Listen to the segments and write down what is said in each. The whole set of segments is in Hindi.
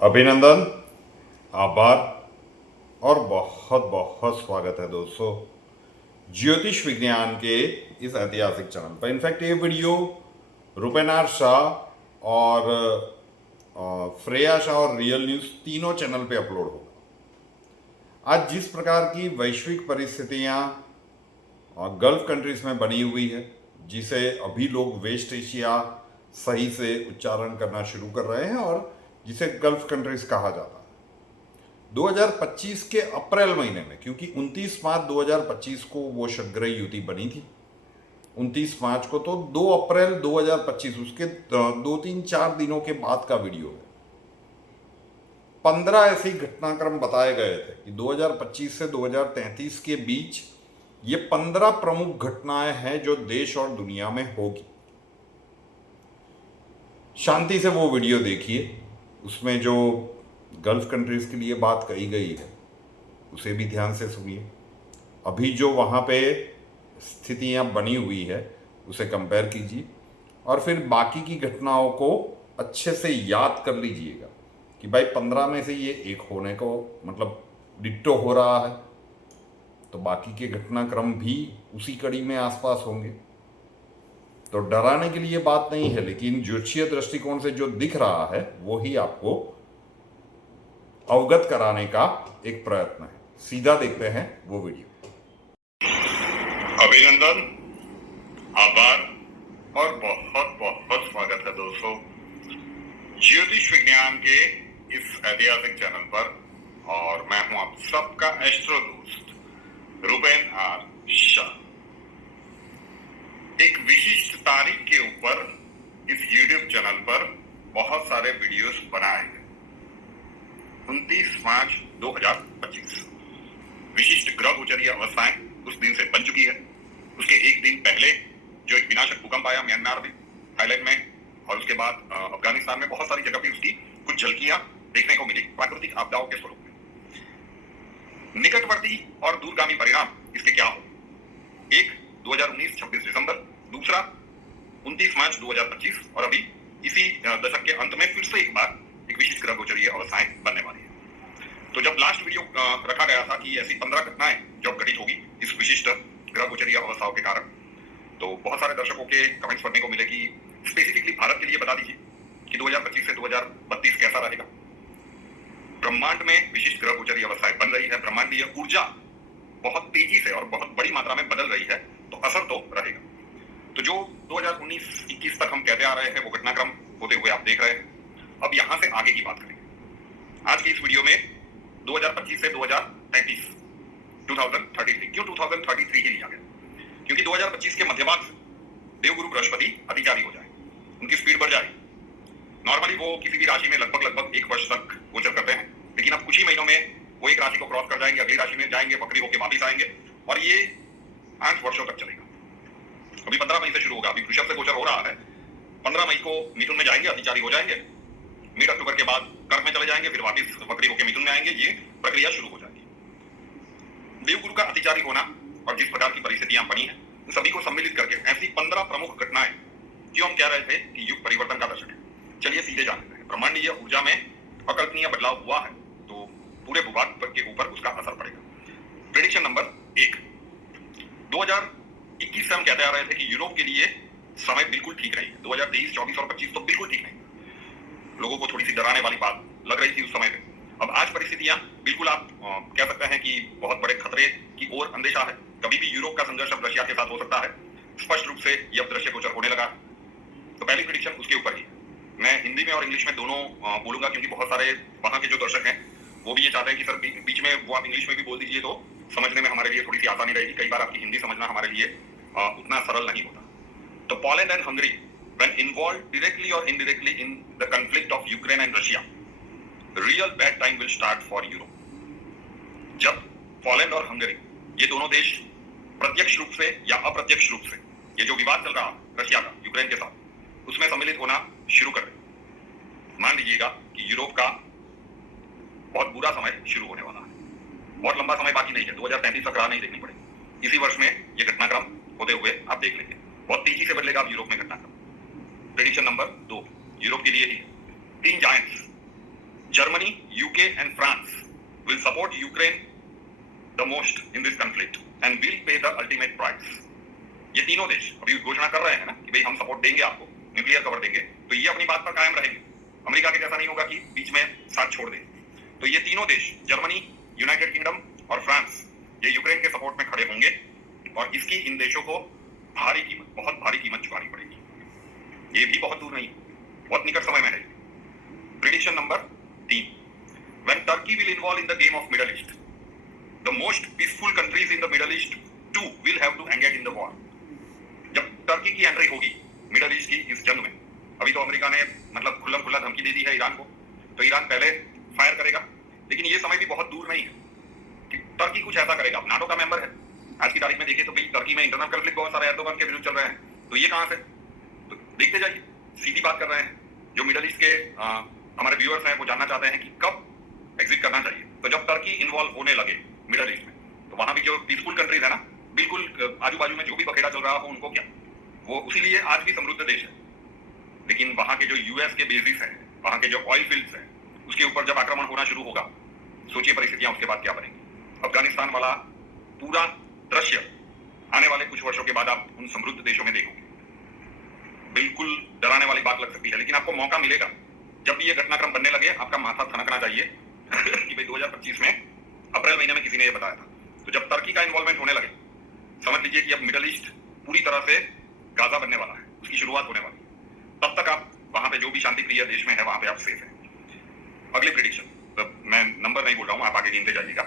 अभिनंदन, आभार और बहुत बहुत स्वागत है दोस्तों ज्योतिष विज्ञान के इस ऐतिहासिक चैनल पर। इनफैक्ट ये वीडियो रुपेनार शाह और श्रेया शाह और रियल न्यूज़ तीनों चैनल पे अपलोड होगा। आज जिस प्रकार की वैश्विक परिस्थितियां गल्फ कंट्रीज में बनी हुई है, जिसे अभी लोग वेस्ट एशिया सही से उच्चारण करना शुरू कर रहे हैं और जिसे गल्फ कंट्रीज कहा जाता है, 2025 के अप्रैल महीने में, क्योंकि 29 मार्च 2025 को वो षटग्रह युति बनी थी। 29 मार्च को, तो 2 अप्रैल 2025 उसके 2-3-4 दिनों के बाद का वीडियो है। 15 ऐसे घटनाक्रम बताए गए थे कि 2025 से 2033 के बीच ये 15 प्रमुख घटनाएं हैं जो देश और दुनिया में होगी। शांति से वो वीडियो देखिए, उसमें जो गल्फ कंट्रीज के लिए बात कही गई है उसे भी ध्यान से सुनिए। अभी जो वहाँ पे स्थितियाँ बनी हुई है उसे कंपेयर कीजिए और फिर बाकी की घटनाओं को अच्छे से याद कर लीजिएगा कि भाई 15 में से ये एक होने को मतलब डिट्टो हो रहा है, तो बाकी के घटनाक्रम भी उसी कड़ी में आसपास होंगे। तो डराने के लिए बात नहीं है, लेकिन ज्योतिषीय दृष्टिकोण से जो दिख रहा है वो ही आपको अवगत कराने का एक प्रयत्न है। सीधा देखते हैं वो वीडियो। अभिनंदन, आभार और बहुत बहुत स्वागत है दोस्तों ज्योतिष विज्ञान के इस ऐतिहासिक चैनल पर। और मैं हूं आप सबका एस्ट्रो दोस्त रुपेन आर शाह। एक विशिष्ट तारीख के ऊपर इस YouTube चैनल पर बहुत सारे वीडियोस बनाए गए। 29 मार्च 2025 विशिष्ट ग्रह गोचरीय अवस्थाएं उस दिन से बन चुकी है। उसके एक दिन पहले जो एक विनाशक भूकंप आया म्यांमार में, थाईलैंड में, और उसके बाद अफगानिस्तान में, बहुत सारी जगह पे उसकी कुछ झलकियां देखने को मिली प्राकृतिक आपदाओं के स्वरूप में। निकटवर्ती और दूरगामी परिणाम इसके क्या हो? एक 2019 26 दिसंबर, दूसरा 29 मार्च 2025 और अभी इसी दशक के अंत में फिर से एक बार एक विशिष्ट ग्रह गोचरीय अवस्थाएं बनने वाली है। तो जब लास्ट वीडियो रखा गया था कि ऐसी 15 घटनाएं जब घटित होगी इस विशिष्ट ग्रह गोचरीय अवस्थाओं के कारण, तो बहुत सारे दर्शकों के कमेंट्स पढ़ने को मिले कि स्पेसिफिकली भारत के लिए बता दीजिए कि 2025 से 2032 कैसा रहेगा। ब्रह्मांड में विशिष्ट ग्रह गोचरीय अवस्थाएं बन रही है, ब्रह्मांडीय ऊर्जा बहुत तेजी से और बहुत बड़ी मात्रा में बदल रही है, तो असर तो रहेगा। तो जो 2019-21 तक हम कहते आ रहे हैं वो घटनाक्रम होते हुए आप देख रहे हैं। अब यहां से आगे की बात करेंगे आज की इस वीडियो में। 2025 से 2033 2033 क्यों 2033 ही लिया गया? क्योंकि 2025 के मध्य भाग से देवगुरु बृहस्पति अतिचारी हो जाए, उनकी स्पीड बढ़ जाए। नॉर्मली वो किसी भी राशि में लगभग 1 वर्ष तक गोचर करते हैं, लेकिन अब कुछ ही महीनों में वो एक राशि को क्रॉस कर जाएंगे, अगली राशि में जाएंगे, वक्री होकर वापिस आएंगे और ये 8 वर्षों तक चलेगा। अभी 15 मई से शुरू होगा, अभी वृषभ से गोचर हो रहा है। 15 मई को मिथुन में जाएंगे, अतिचारी हो जाएंगे। मिड अक्टूबर के बाद कर्क में चले जाएंगे, फिर वापिस वक्री होकर मिथुन में आएंगे। ये प्रक्रिया शुरू हो जाएगी। देवगुरु का अतिचारी होना और जिस प्रकार की परिस्थितियां बनी है उन सभी को सम्मिलित करके ऐसी 15 प्रमुख घटनाएं जो हम कह रहे थे कि युग परिवर्तन का दशक है। चलिए सीधे जानते हैं। ब्रह्मांडीय ऊर्जा में अकल्पनीय बदलाव हुआ है तो पूरे भूभाग के ऊपर उसका असर पड़ेगा। प्रेडिक्शन नंबर 1, 2021 से हम कहते आ रहे थे कि यूरोप के लिए समय बिल्कुल ठीक नहीं है। 2023, 24 और 25 तो बिल्कुल ठीक नहीं। लोगों को थोड़ी सी डराने वाली बात लग रही थी उस समय पे। अब आज परिस्थितियां बिल्कुल आप कह सकते हैं कि बहुत बड़े खतरे की ओर अंदेशा है। कभी भी यूरोप का संघर्ष अब रशिया के साथ हो सकता है। स्पष्ट रूप से यह दृश्य गोचर होने लगा। तो पहली प्रेडिक्शन उसके ऊपर ही। मैं हिंदी में और इंग्लिश में दोनों बोलूंगा, क्योंकि बहुत सारे वहां के जो दर्शक हैं वो भी ये चाहते हैं कि सर बीच में वो आप इंग्लिश में भी बोल दीजिए तो समझने में हमारे लिए थोड़ी सी आसानी रहेगी। कई बार आपकी हिंदी समझना हमारे लिए उतना सरल नहीं होता। तो Poland and Hungary when involved directly or indirectly in the conflict of Ukraine and Russia, real bad time will start for Europe. जब पोलैंड और हंगरी ये दोनों देश प्रत्यक्ष रूप से या अप्रत्यक्ष रूप से ये जो विवाद चल रहा रशिया का यूक्रेन के साथ उसमें सम्मिलित होना शुरू कर रहे, मान लीजिएगा कि यूरोप का बहुत बुरा समय शुरू होने वाला है। बहुत लंबा समय बाकी नहीं है, 2033 तक राह नहीं देखनी पड़ेगी। इसी वर्ष में ये घटनाक्रम होते हुए आप देख लेंगे। बहुत तेजी से बदलेगा अब यूरोप में घटनाक्रम। प्रेडिक्शन नंबर 2 यूरोप के लिए ही 3 giants Germany, UK and France will support Ukraine the most in this conflict and will pay the ultimate price. ये तीनों देश अभी घोषणा कर रहे हैं ना कि भाई हम सपोर्ट देंगे आपको, न्यूक्लियर कवर देंगे, तो ये अपनी बात पर कायम रहेंगे। अमेरिका के जैसा नहीं होगा कि बीच में साथ छोड़ दें। तो ये तीनों देश, जर्मनी, यूनाइटेड किंगडम और फ्रांस, ये यूक्रेन के सपोर्ट में खड़े होंगे और इसकी इन देशों को भारी कीमत, बहुत भारी कीमत चुकानी पड़ेगी। ये भी बहुत दूर नहीं, बहुत निकट समय में है। Prediction number 3, when Turkey will involve in the game of Middle East, the most peaceful countries in the Middle East too will have to engage in the war. जब टर्की की एंट्री होगी मिडल ईस्ट की इस जंग में, अभी तो अमेरिका ने मतलब खुल्लम खुल्ला धमकी दे दी है ईरान को, तो ईरान पहले फायर करेगा, लेकिन ये समय भी बहुत दूर नहीं है कि टर्की कुछ ऐसा करेगा। नाटो का मेंबर है, आज की तारीख में देखें तो भाई टर्की में इंटरनल कन्फ्लिक्ट बहुत सारे एर्दोगन के विरुद्ध चल रहे हैं, तो ये कहां से, तो देखते जाइए। सीधी बात कर रहे हैं, जो मिडल ईस्ट के हमारे व्यूअर्स हैं वो जानना चाहते हैं कि कब एग्जिट करना चाहिए। तो जब टर्की इन्वॉल्व होने लगे मिडल ईस्ट में, तो वहां भी जो पीसफुल कंट्रीज है ना, बिल्कुल आजू बाजू में जो भी बखेड़ा चल रहा हो उनको क्या, वो उसीलिए आज भी समृद्ध देश है। लेकिन वहां के जो यूएस के बेसिस हैं, वहां के जो ऑयल फील्ड्स हैं, उसके ऊपर जब आक्रमण होना शुरू होगा, सोचिए परिस्थितियां उसके बाद क्या बनेंगी। अफगानिस्तान वाला पूरा दृश्य आने वाले कुछ वर्षों के बाद आप उन समृद्ध देशों में देखोगे। बिल्कुल डराने वाली बात लग सकती है, लेकिन आपको मौका मिलेगा। जब भी ये घटनाक्रम बनने लगे, आपका माथा ठनकना चाहिए कि भाई 2025 में अप्रैल महीने में किसी ने ये बताया था। तो जब टर्की का इन्वॉल्वमेंट होने लगे, समझ लीजिए कि अब मिडल ईस्ट पूरी तरह से गाजा बनने वाला है, उसकी शुरुआत होने वाली है। तब तक आप वहां पे जो भी शांति प्रिय देश में है, वहां पे आप सेफ हैं। अगले प्रेडिक्शन, तो मैं नंबर नहीं बोल रहा हूं, आप आगे गिनते जाइएगा,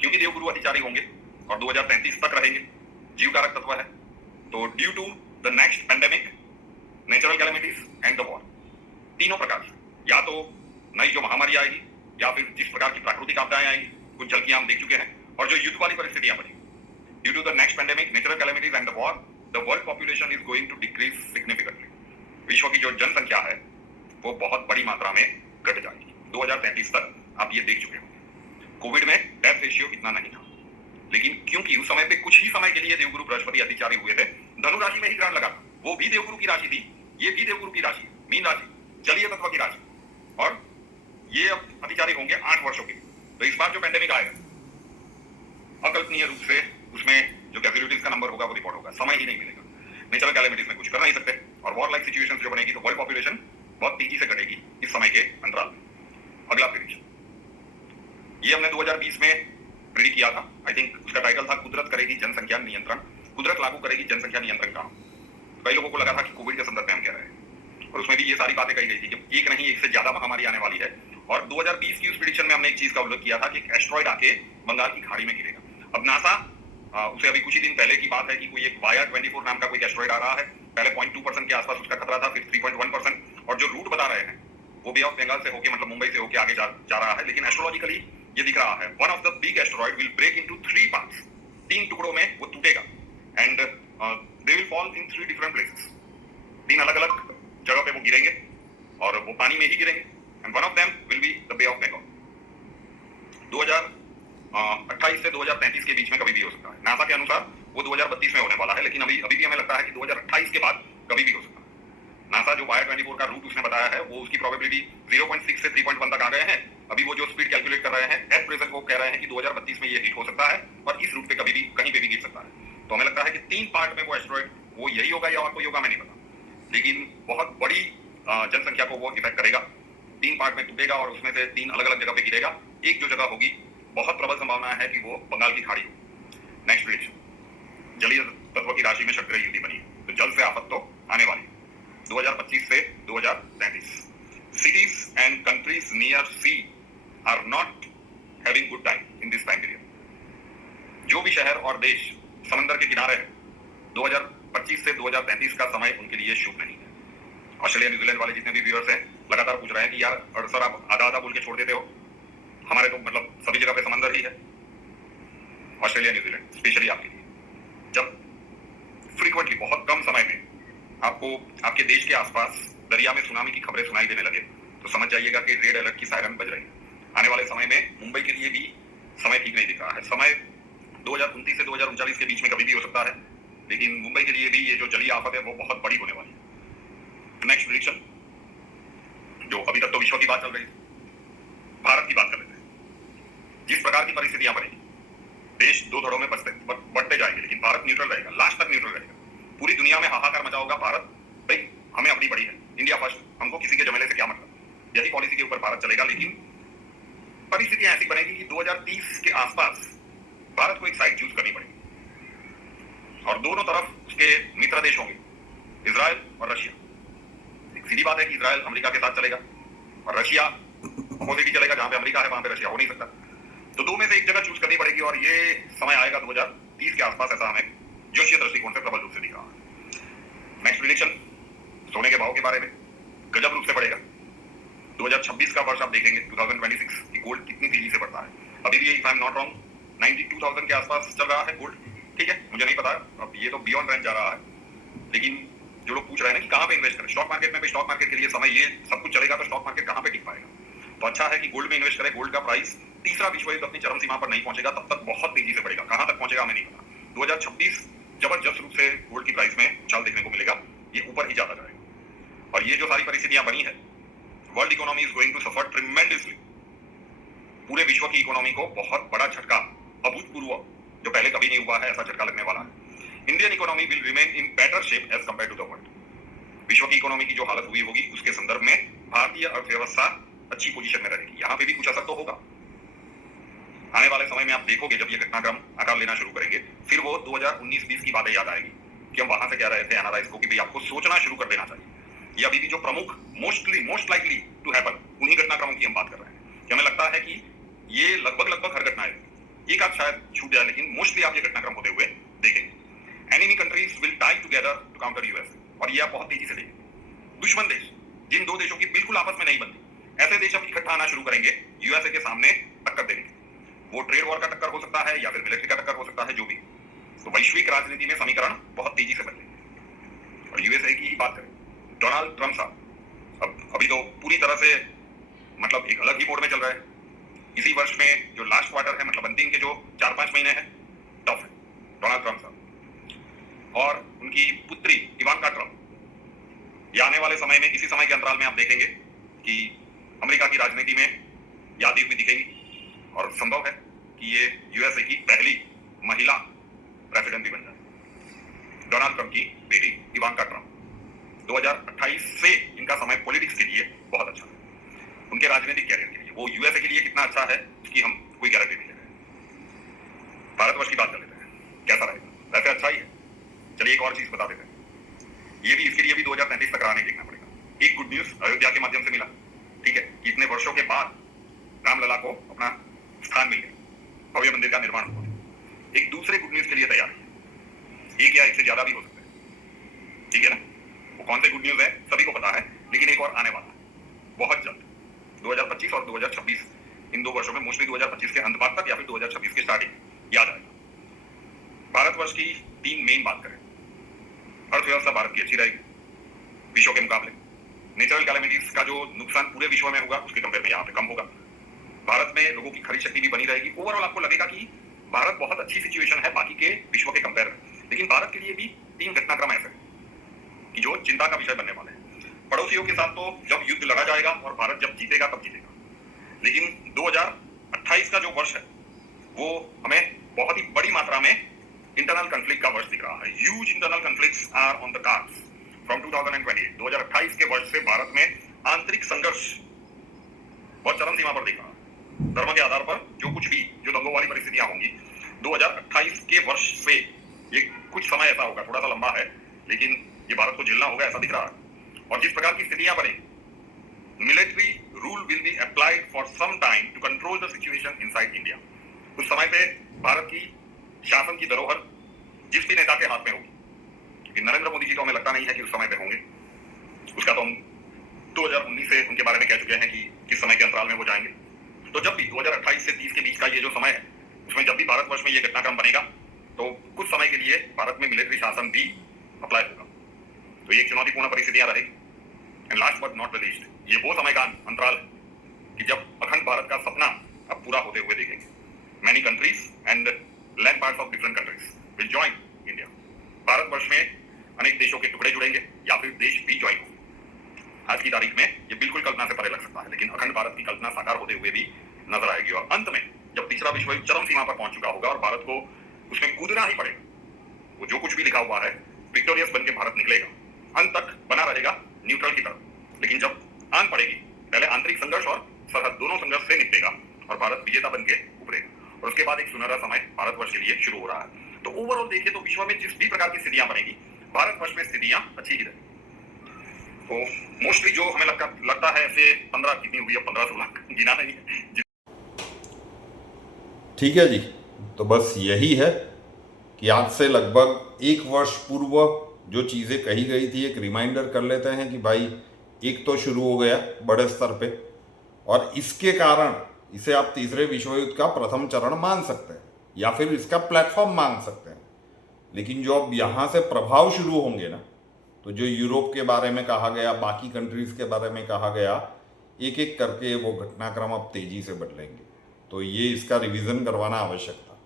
क्योंकि देवगुरु अतिचारी होंगे और 2033 तक रहेंगे, जीव कारक तत्व है। तो due to the next pandemic, natural calamities and the war, तीनों प्रकार से, या तो नई जो महामारी आएगी या फिर जिस प्रकार की प्राकृतिक आपदाएं आएंगी, कुछ झलकियां हम देख चुके हैं, और जो युद्ध वाली परिस्थितियां बनी। Due to the next pandemic, natural calamities and the war, the world population is going to decrease significantly. विश्व की जो जनसंख्या है वो बहुत बड़ी मात्रा में घट जाएगी 2033 तक। आप ये देख चुके होंगे। कोविड में डेथ रेशियो इतना नहीं था, लेकिन क्योंकि उस समय पे कुछ ही समय के लिए देवगुरु बृहस्पति अतिचारी हुए थे, धनु राशि में ही ग्रहण लगा, वो भी देवगुरु की राशि थी, ये भी देवगुरु की राशि, मीन राशि, जलीय तत्व की राशि, और ये अब अतिचारी होंगे 8 वर्षों के। तो इस बार जो पेंडेमिक आएगा, अकल्पनीय रूप से उसमें जो कैजुअलिटीज का नंबर होगा वो रिपोर्ट होगा, समय ही नहीं मिलेगा। नेचुरल कैलेमिटीज में कुछ कर नहीं सकते, और वॉर लाइक सिचुएशंस जो बनेगी, तो वर्ल्ड पॉपुलेशन बहुत तेजी से घटेगी इस समय के अंतराल में। अगला प्रेडिक्शन, ये हमने 2020 में प्रेडिक्ट किया था। आई थिंक उसका टाइटल था कुदरत करेगी जनसंख्या नियंत्रण, कुदरत लागू करेगी जनसंख्या नियंत्रण काम। कई लोगों को लगा था कि कोविड के संदर्भ में हम कह रहे हैं, और उसमें भी ये सारी बातें कही गई थी कि एक नहीं एक से ज्यादा महामारी आने वाली है। और 2020 की उस प्रेडिक्शन में हमने एक चीज का उल्लेख किया था कि एक एस्ट्रॉइड आके बंगाल की खाड़ी में गिरेगा। अब नासा उसे अभी कुछ ही दिन पहले की बात है कि कोई एक वाया 24 नाम का कोई एस्ट्रॉइड आ रहा है। पहले 0.2% के आसपास उसका खतरा था, फिर 3.1%, और जो रूट बता रहे हैं वो बे ऑफ बंगाल से होकर, मतलब मुंबई से होकर आगे जा रहा है। लेकिन एस्ट्रोलॉजिकली ये दिख रहा है, one of the big asteroid will break into 3 parts, 3 टुकड़ों में वो टूटेगा, and they will fall in 3 different places. 3 अलग अलग जगह पे वो गिरेंगे, और वो पानी में ही गिरेंगे, and one of them will be the Bay of Bengal. 2028 से 2033 के बीच में कभी भी हो सकता है। नासा के अनुसार वो 2032 में होने वाला है, लेकिन अभी भी हमें लगता है कि 2028 के बाद कभी भी हो सकता है। नासा जो वाया 24 का रूट उसने बताया है, वो उसकी प्रोबेबिलिटी 0.6 से 3.1 तक आ गए हैं। अभी वो जो स्पीड कैलकुलेट कर रहे हैं, एट प्रेजेंट वो कह रहे हैं कि 2032 में ये हिट हो सकता है, और इस रूट पे कभी भी कहीं पे भी गिर सकता है। तो हमें लगता है कि 3 पार्ट में वो एस्ट्रॉइड, वो यही होगा या और कोई होगा, मैं नहीं पता, लेकिन बहुत बड़ी जनसंख्या को वो इफेक्ट करेगा। 3 पार्ट में टूटेगा और उसमें से 3 अलग अलग जगह पे गिरेगा। एक जो जगह होगी, बहुत प्रबल संभावना है कि वो बंगाल की खाड़ी हो। नेक्स्ट प्रेडिक्शन, जलीय तत्व की राशि में शक्ति युति बनी, तो जल से आफत तो आने वाली 2025 से 2033। Cities and countries near sea are not having good time in this time period. जो भी शहर और देश समंदर के किनारे है, 2025 से 2033 का समय उनके लिए शुभ नहीं है। ऑस्ट्रेलिया न्यूजीलैंड वाले जितने भी व्यूअर्स हैं लगातार पूछ रहे हैं कि यार सर आप आधा आधा बोल के छोड़ देते हो, हमारे तो मतलब सभी जगह पे समंदर ही है। ऑस्ट्रेलिया न्यूजीलैंड स्पेशली आपके लिए, जब फ्रीक्वेंटली बहुत कम समय में आपको आपके देश के आसपास दरिया में सुनामी की खबरें सुनाई देने लगे, तो समझ जाइएगा कि रेड अलर्ट की सायरन बज रही है। आने वाले समय में मुंबई के लिए भी समय ठीक नहीं दिख रहा है। समय 2029 से 2039 के बीच में कभी भी हो सकता है, लेकिन मुंबई के लिए भी ये जो जलीय आफत है वो बहुत बड़ी होने वाली है। नेक्स्ट प्रेडिक्शन, जो अभी तक तो विश्व की बात चल रही थी, प्रकार की परिस्थितियां बनेगी, देश दो धड़ों में बढ़ते जाएंगे, लेकिन भारत न्यूट्रल रहेगा, लास्ट तक न्यूट्रल रहेगा। पूरी दुनिया में हाहाकार मचा होगा, भारत भाई हमें अपनी बड़ी है, इंडिया फर्स्ट, हमको किसी के झमेले से क्या मतलब, यही पॉलिसी के ऊपर भारत चलेगा। लेकिन परिस्थितियां ऐसी बनेगी कि 2030 के आसपास भारत को एक साइड चूज करनी पड़ेगी और दोनों तरफ उसके मित्र देश होंगे, इजराइल और रशिया। एक सीधी बात है कि इजराइल अमेरिका के साथ चलेगा और रशिया अपोजिट ही चलेगा, जहां पे अमेरिका है वहां पे रशिया हो नहीं सकता। तो दो में से एक जगह चूज करनी पड़ेगी और ये समय आएगा 2030 के आसपास, ऐसा हमें जोशीय दृष्टिकोण से प्रबल रूप से दिख रहा है। नेक्स्ट प्रेडिक्शन सोने के भाव के बारे में गजब रूप से बढ़ेगा। 2026 का वर्ष आप देखेंगे 2026 की गोल्ड कितनी तेजी से बढ़ता है। अभी भी if I am not wrong 92,000 के आसपास चल रहा है गोल्ड, ठीक है, मुझे नहीं पता, अब ये तो बियॉन्ड रेंज जा रहा है। लेकिन जो लोग पूछ रहे हैं ना कि कहां पे इन्वेस्ट करें स्टॉक मार्केट में, भी स्टॉक मार्केट के लिए समय, ये सब कुछ चलेगा तो स्टॉक मार्केट कहां पे टिक पाएगा। तो अच्छा है कि गोल्ड में इन्वेस्ट करें। गोल्ड का प्राइस तीसरा विश्व युद्ध अपनी चरम सीमा पर नहीं पहुंचेगा तब तक बहुत तेजी से बढ़ेगा, कहां तक पहुंचेगा हमें नहीं पता। 2026 जबरदस्त रूप से गोल्ड की प्राइस में उछाल देखने को मिलेगा, ये ऊपर ही जाता जाएगा। और ये जो सारी परिस्थितियां बनी है, world economy is going to suffer tremendously. पूरे विश्व की इकोनॉमी को बहुत बड़ा झटका, अभूतपूर्व, जो पहले कभी नहीं हुआ है ऐसा झटका लगने वाला है। Indian economy will remain in better shape as compare to the world. विश्व की इकोनॉमी की जो हालत हुई होगी उसके संदर्भ में भारतीय अर्थव्यवस्था अच्छी पोजीशन में रहेगी। यहाँ पे भी कुछ असर तो होगा। आने वाले समय में आप देखोगे जब ये घटनाक्रम आकार लेना शुरू करेंगे, फिर वो 2019-20 की बातें याद आएगी कि हम वहां से कह रहे थे एनालाइज को कि भाई आपको सोचना शुरू कर देना चाहिए। ये अभी भी जो प्रमुख मोस्ट लाइकली टू हैपन, उन्हीं घटनाक्रमों की हम बात कर रहे हैं कि हमें लगता है कि ये लगभग हर घटना है, एक आध शायद छूट जाए, लेकिन मोस्टली आप ये घटनाक्रम होते हुए देखेंगे। Enemy countries will tie together to counter US, और ये आप बहुत तेजी से देखेंगे। दुश्मन देश, जिन दो देशों की बिल्कुल आपस में नहीं बनती, ऐसे देश अब इकट्ठा आना शुरू करेंगे यूएसए के सामने टक्कर देने। वो ट्रेड वॉर का टक्कर हो सकता है या फिर मिलिट्री का टक्कर हो सकता है, जो भी। तो वैश्विक राजनीति में समीकरण बहुत तेजी से बदलेंगे। और यूएसए की ही बात करें, डोनाल्ड ट्रंप साहब अब अभी तो पूरी तरह से मतलब एक अलग ही मोड में चल रहा है। इसी वर्ष में जो लास्ट क्वार्टर है, मतलब अंतिम के जो 4-5 महीने हैं, टफ है डोनाल्ड ट्रंप साहब और उनकी पुत्री इवांका ट्रंप। ये आने वाले समय में, इसी समय के अंतराल में आप देखेंगे कि अमेरिका की राजनीति में यादी हुई दिखेगी और संभव है कि ये यूएसए की पहली महिला प्रेसिडेंट भी बन जाए। डोनाल्ड ट्रंप की बेटी इवांका ट्रंप 2028 से इनका समय पॉलिटिक्स के लिए बहुत अच्छा है, उनके राजनीतिक कैरियर के लिए। वो यूएसए के लिए कितना अच्छा है उसकी हम कोई गारंटी नहीं ले रहे। भारतवर्ष की बात कर लेते हैं, कैसा रहेगा? वैसे अच्छा ही है। चलिए एक और चीज बता देते हैं, ये भी, इसके लिए भी 2033 तक राह नहीं देखना पड़ेगा। एक गुड न्यूज अयोध्या के माध्यम से मिला, ठीक है, इतने वर्षों के बाद रामलला को अपना स्थान मिल गया, भव्य मंदिर का निर्माण हुआ। एक दूसरे गुड न्यूज के लिए तैयार है, एक या एक से ज्यादा भी हो सकते हैं, ठीक है ना। वो कौन से गुड न्यूज है सभी को पता है, लेकिन एक और आने वाला है बहुत जल्द। 2025 और 2026 इन दो वर्षों में, मोस्टली 2025 के अंत भाग तक या फिर 2026 के स्टार्टिंग याद आएगा। भारतवर्ष की 3 मेन बात करें, अर्थव्यवस्था भारत की अच्छी रहेगी विश्व के मुकाबले। नेचुरल कैलेमिटीज का जो नुकसान पूरे विश्व में होगा उसके कंपेयर में यहाँ पे कम होगा। भारत में लोगों की खरीद शक्ति भी बनी रहेगी। ओवरऑल आपको लगेगा कि भारत बहुत अच्छी सिचुएशन है बाकी के विश्व के कंपेयर में। लेकिन भारत के लिए भी 3 घटनाक्रम ऐसे कि जो चिंता का विषय बनने वाले हैं। पड़ोसियों के साथ तो जब युद्ध लड़ा जाएगा और भारत जब जीतेगा तब जीतेगा, लेकिन 2028 का जो वर्ष है वो हमें बहुत ही बड़ी मात्रा में इंटरनल कॉन्फ्लिक्ट का वर्ष दिख रहा है। Huge internal conflicts are on the cards from 2028। 2028 के वर्ष से भारत में आंतरिक संघर्ष बहुत चरम सीमा पर दिख रहा है। धर्म के आधार पर जो कुछ भी, जो दंगों वाली परिस्थितियां होंगी 2028 के वर्ष से, ये कुछ समय ऐसा होगा, थोड़ा सा लंबा है, लेकिन ये भारत को झेलना होगा ऐसा दिख रहा है। और जिस प्रकार की स्थितियां बनेगी, military rule will be applied for some time to control the situation inside India. उस समय पे भारत की शासन की धरोहर जिस भी नेता के हाथ में होगी, क्योंकि नरेंद्र मोदी जी तो हमें लगता नहीं है कि उस समय पे होंगे, उसका तो हम 2019 से उनके बारे में कह चुके हैं कि किस समय के अंतराल में वो जाएंगे। तो जब भी 2028 से 30 के बीच का ये जो समय है, उसमें जब भी भारतवर्ष में ये घटनाक्रम बनेगा तो कुछ समय के लिए भारत में मिलिट्री शासन भी अप्लाई होगा। तो ये चुनौतीपूर्ण परिस्थितियां रहेगी। And last but not the least, ये वो समय का अंतराल है कि जब अखंड भारत का सपना अब पूरा होते हुए देखेंगे। Many countries and land parts of different countries will join India. Bharatvarsh में अनेक देशों के टुकड़े जुड़ेंगे या फिर देश भी ज्वाइन होंगे। आज की तारीख में ये बिल्कुल कल्पना से परे लग सकता है, लेकिन अखंड भारत की कल्पना साकार होते हुए भी नजर आएगी। और अंत में जब तीसरा विश्व युद्ध चरम सीमा पर पहुंच चुका होगा और भारत को उसमें कूदना ही पड़ेगा, वो जो कुछ भी लिखा हुआ है विक्टोरियस बन के भारत निकलेगा, अंत तक बना रहेगा न्यूट्रल की तरफ। लेकिन जब आन पड़ेगी, पहले आंतरिक संघर्ष और सरहद दोनों संघर्ष से निपटेगा और भारत विजेता बन के उभरेगा। और उसके बाद एक सुनहरा समय भारतवर्ष के लिए शुरू हो रहा है। तो ओवरऑल देखिए तो विश्व में जिस भी प्रकार की स्थितियां बनेगी, भारतवर्ष में स्थितियां अच्छी ही रहेगी। तो मोस्टली जो हमें लगता है ऐसे 15 कितनी हुई है, 15-16 गिना नहीं है। ठीक है जी, तो बस यही है कि आज से लगभग 1 वर्ष पूर्व जो चीज़ें कही गई थी, एक रिमाइंडर कर लेते हैं कि भाई एक तो शुरू हो गया बड़े स्तर पे, और इसके कारण इसे आप तीसरे विश्व युद्ध का प्रथम चरण मान सकते हैं या फिर इसका प्लेटफॉर्म मान सकते हैं। लेकिन जो अब यहाँ से प्रभाव शुरू होंगे ना, तो जो यूरोप के बारे में कहा गया, बाकी कंट्रीज के बारे में कहा गया, एक एक करके वो घटनाक्रम अब तेजी से बदलेंगे। तो ये इसका रिवीजन करवाना आवश्यक था।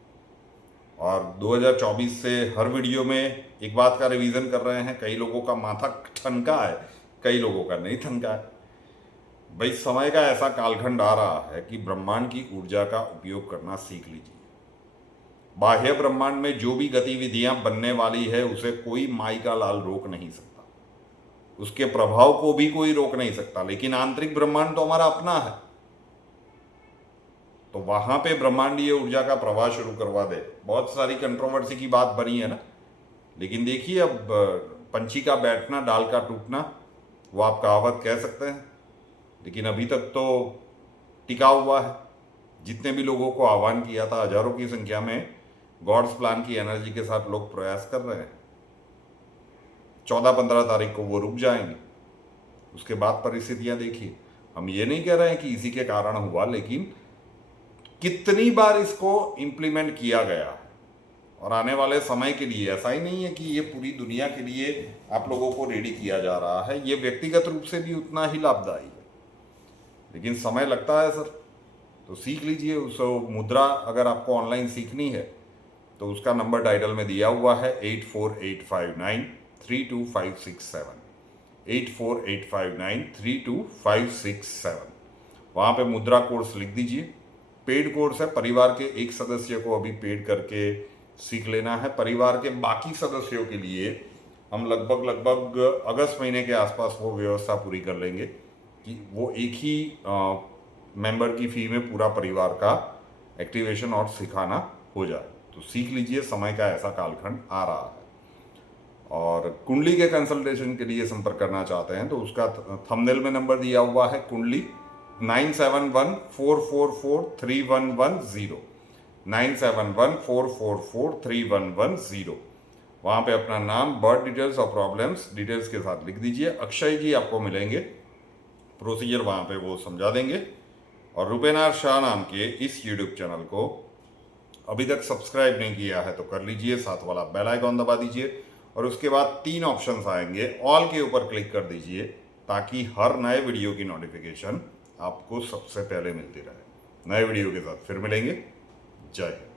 और 2024 से हर वीडियो में एक बात का रिवीजन कर रहे हैं। कई लोगों का माथा ठनका है, कई लोगों का नहीं ठनका है। भाई समय का ऐसा कालखंड आ रहा है कि ब्रह्मांड की ऊर्जा का उपयोग करना सीख लीजिए। बाह्य ब्रह्मांड में जो भी गतिविधियां बनने वाली है उसे कोई माई का लाल रोक नहीं सकता, उसके प्रभाव को भी कोई रोक नहीं सकता। लेकिन आंतरिक ब्रह्मांड तो हमारा अपना है, तो वहां पे ब्रह्मांडीय ऊर्जा का प्रवाह शुरू करवा दे। बहुत सारी कंट्रोवर्सी की बात बनी है ना, लेकिन देखिए अब पंछी का बैठना डाल का टूटना, वो आप कहावत कह सकते हैं, लेकिन अभी तक तो टिका हुआ है। जितने भी लोगों को आह्वान किया था, हजारों की संख्या में गॉड्स प्लान की एनर्जी के साथ लोग प्रयास कर रहे हैं। 14-15 तारीख को वो रुक जाएंगे, उसके बाद परिस्थितियां देखिए। हम ये नहीं कह रहे हैं कि इसी के कारण हुआ, लेकिन कितनी बार इसको इम्प्लीमेंट किया गया है। और आने वाले समय के लिए ऐसा ही नहीं है कि ये पूरी दुनिया के लिए आप लोगों को रेडी किया जा रहा है, ये व्यक्तिगत रूप से भी उतना ही लाभदायी है, लेकिन समय लगता है सर। तो सीख लीजिए उस मुद्रा। अगर आपको ऑनलाइन सीखनी है तो उसका नंबर टाइटल में दिया हुआ है 8485932567, 8485932567। वहाँ पे मुद्रा कोर्स लिख दीजिए। पेड कोर्स है, परिवार के एक सदस्य को अभी पेड करके सीख लेना है। परिवार के बाकी सदस्यों के लिए हम लगभग अगस्त महीने के आसपास वो व्यवस्था पूरी कर लेंगे कि वो एक ही मेंबर की फी में पूरा परिवार का एक्टिवेशन और सिखाना हो जाए। तो सीख लीजिए, समय का ऐसा कालखंड आ रहा है। और कुंडली के कंसल्टेशन के लिए संपर्क करना चाहते हैं तो उसका थंबनेल में नंबर दिया हुआ है, कुंडली 9714443110, 9714443110। वहाँ पे अपना नाम, बर्थ डिटेल्स और प्रॉब्लम्स डिटेल्स के साथ लिख दीजिए। अक्षय जी आपको मिलेंगे, प्रोसीजर वहाँ पे वो समझा देंगे। और रुपेनाथ शाह नाम के इस यूट्यूब चैनल को अभी तक सब्सक्राइब नहीं किया है तो कर लीजिए, साथ वाला बेल आइकॉन दबा दीजिए और उसके बाद 3 ऑप्शंस आएंगे, ऑल के ऊपर क्लिक कर दीजिए ताकि हर नए वीडियो की नोटिफिकेशन आपको सबसे पहले मिलती रहे। नए वीडियो के साथ फिर मिलेंगे। जय हिंद।